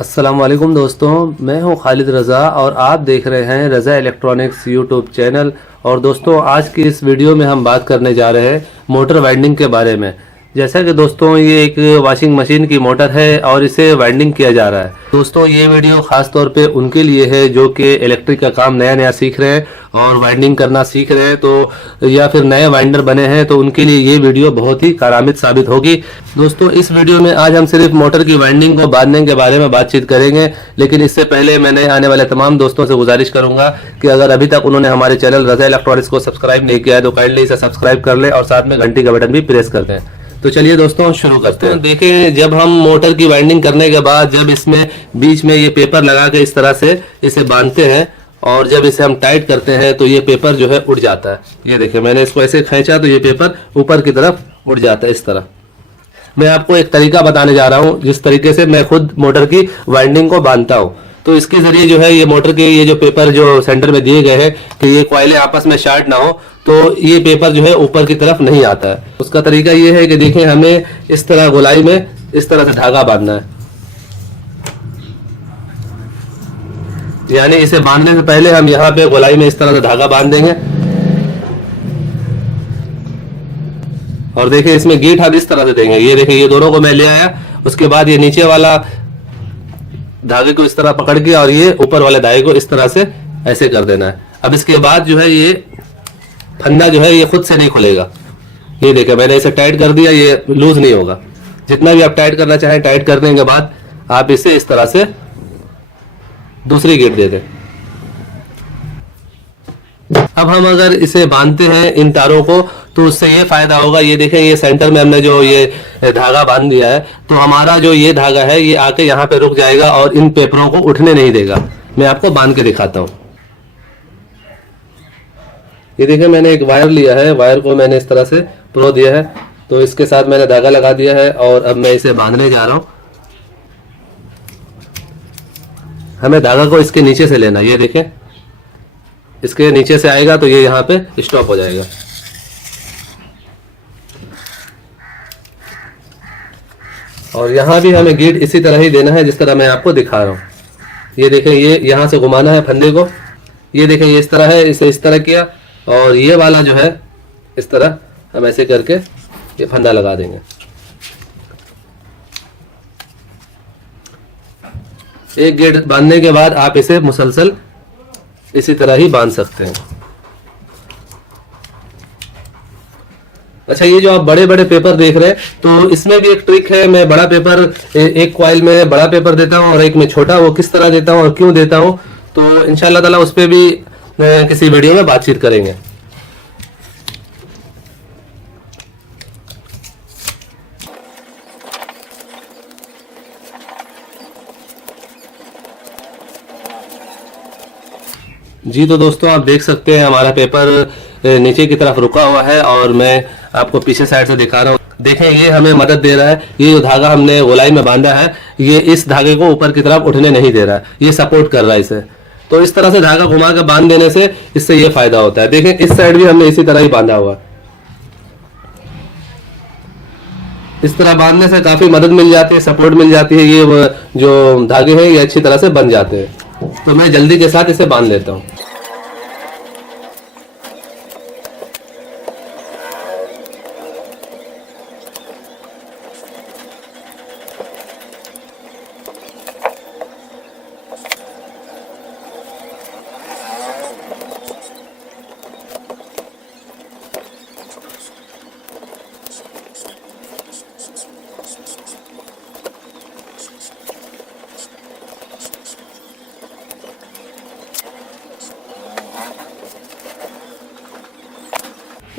अस्सलाम वालेकुम दोस्तों, मैं हूं खालिद रज़ा और आप देख रहे हैं रज़ा इलेक्ट्रॉनिक्स यूट्यूब चैनल। और दोस्तों, आज की इस वीडियो में हम बात करने जा रहे हैं मोटर वाइंडिंग के बारे में। जैसा कि दोस्तों, ये एक वॉशिंग मशीन की मोटर है और इसे वाइंडिंग किया जा रहा है। दोस्तों, ये वीडियो ख़ास तौर पे उनके लिए है जो कि इलेक्ट्रिक का काम नया नया सीख रहे हैं और वाइंडिंग करना सीख रहे हैं, तो या फिर नए वाइंडर बने हैं, तो उनके लिए ये वीडियो बहुत ही कारआमद साबित होगी। दोस्तों, इस वीडियो में आज हम सिर्फ मोटर की वाइंडिंग को बांधने के बारे में बातचीत करेंगे, लेकिन इससे पहले मैंने आने वाले तमाम दोस्तों से गुजारिश करूंगा कि अगर अभी तक उन्होंने हमारे चैनल रज़ा इलेक्ट्रॉनिक्स को सब्सक्राइब नहीं किया है तो काइंडली इसे सब्सक्राइब कर ले और साथ में घंटी का बटन भी प्रेस कर दें। तो चलिए दोस्तों, शुरू करते हैं। देखें, जब हम मोटर की वाइंडिंग करने के बाद जब इसमें बीच में ये पेपर लगा के इस तरह से इसे बांधते हैं और जब इसे हम टाइट करते हैं तो ये पेपर जो है उड़ जाता है। ये देखिए, मैंने इसको ऐसे खींचा तो ये पेपर ऊपर की तरफ उड़ जाता है इस तरह। मैं आपको एक तरीका बताने जा रहा हूँ जिस तरीके से मैं खुद मोटर की वाइंडिंग को बांधता हूँ। तो इसके जरिए जो है ये मोटर के ये जो पेपर जो सेंटर में दिए गए हैं कि ये कॉइलें आपस में शार्ट ना हो, तो ये पेपर जो है ऊपर की तरफ नहीं आता है। उसका तरीका ये है कि देखें, हमें इस तरह गोलाई में इस तरह से धागा बांधना है। यानी इसे बांधने से पहले हम यहाँ पे गोलाई में इस तरह से धागा बांध देंगे और देखिए इसमें गीठ हम इस तरह से देंगे। ये देखिए, ये दोनों को मैं ले आया। उसके बाद ये नीचे वाला धागे को इस तरह पकड़ के और ये ऊपर वाले धागे को इस तरह से ऐसे कर देना है। अब इसके बाद जो है ये फंदा जो है ये खुद से नहीं खुलेगा। ये देखिए, मैंने इसे टाइट कर दिया, ये लूज नहीं होगा। जितना भी आप टाइट करना चाहें टाइट करने के बाद आप इसे इस तरह से दूसरी गेट दे दें। अब हम अगर इसे बांधते हैं इन तारों को तो उससे ये फायदा होगा। ये देखें, ये सेंटर में हमने जो ये धागा बांध दिया है, तो हमारा जो ये धागा है ये आके यहाँ पे रुक जाएगा और इन पेपरों को उठने नहीं देगा। मैं आपको बांध के दिखाता हूँ। ये देखिए, मैंने एक वायर लिया है, वायर को मैंने इस तरह से पिरो दिया है, तो इसके साथ मैंने धागा लगा दिया है और अब मैं इसे बांधने जा रहा हूँ। हमें धागा को इसके नीचे से लेना। ये देखें, इसके नीचे से आएगा तो ये यहाँ पे स्टॉप हो जाएगा। और यहाँ भी हमें गीट इसी तरह ही देना है जिस तरह मैं आपको दिखा रहा हूँ। ये देखें, ये यहाँ से घुमाना है फंदे को। ये देखें, ये इस तरह है, इसे इस तरह किया और ये वाला जो है इस तरह हम ऐसे करके ये फंदा लगा देंगे। एक गेट बांधने के बाद आप इसे मुसलसल इसी तरह ही बांध सकते हैं। अच्छा, ये जो आप बड़े बड़े पेपर देख रहे हैं, तो इसमें भी एक ट्रिक है। मैं बड़ा पेपर, एक कॉइल में बड़ा पेपर देता हूँ और एक में छोटा। वो किस तरह देता हूँ और क्यों देता हूँ, तो इंशाल्लाह ताला उस पर भी किसी वीडियो में बातचीत करेंगे। जी, तो दोस्तों, आप देख सकते हैं हमारा पेपर नीचे की तरफ रुका हुआ है और मैं आपको पीछे साइड से दिखा रहा हूँ। देखें, ये हमें मदद दे रहा है। ये जो धागा हमने गोलाई में बांधा है, ये इस धागे को ऊपर की तरफ उठने नहीं दे रहा है, ये सपोर्ट कर रहा है इसे। तो इस तरह से धागा घुमा के बांध देने से इससे ये फायदा होता है। देखें, इस साइड भी हमने इसी तरह ही बांधा हुआ। इस तरह बांधने से काफी मदद मिल जाती है, सपोर्ट मिल जाती है। ये जो धागे हैं ये अच्छी तरह से बन जाते हैं। तो मैं जल्दी के साथ इसे बांध लेता हूँ।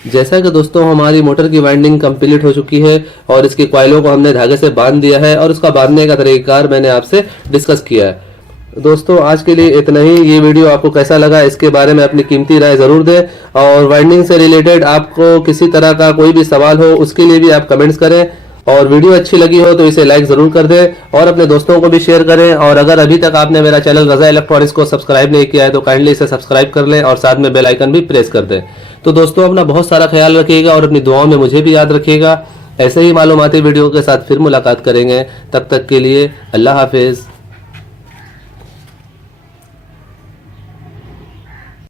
जैसा कि दोस्तों, हमारी मोटर की वाइंडिंग कंप्लीट हो चुकी है और इसकी कॉइलों को हमने धागे से बांध दिया है और उसका बांधने का तरीकाकार मैंने आपसे डिस्कस किया है। दोस्तों, आज के लिए इतना ही। ये वीडियो आपको कैसा लगा इसके बारे में अपनी कीमती राय जरूर दें और वाइंडिंग से रिलेटेड आपको किसी तरह का कोई भी सवाल हो उसके लिए भी आप कमेंट्स करें। और वीडियो अच्छी लगी हो तो इसे लाइक जरूर कर दें और अपने दोस्तों को भी शेयर करें। और अगर अभी तक आपने मेरा चैनल रज़ा इलेक्ट्रॉनिक्स को सब्सक्राइब नहीं किया है तो काइंडली इसे सब्सक्राइब कर लें और साथ में बेल आइकन भी प्रेस कर दें। तो दोस्तों, अपना बहुत सारा ख्याल रखिएगा और अपनी दुआओं में मुझे भी याद रखिएगा। ऐसे ही मालूमाती वीडियो के साथ फिर मुलाकात करेंगे। तब तक के लिए अल्लाह हाफिज।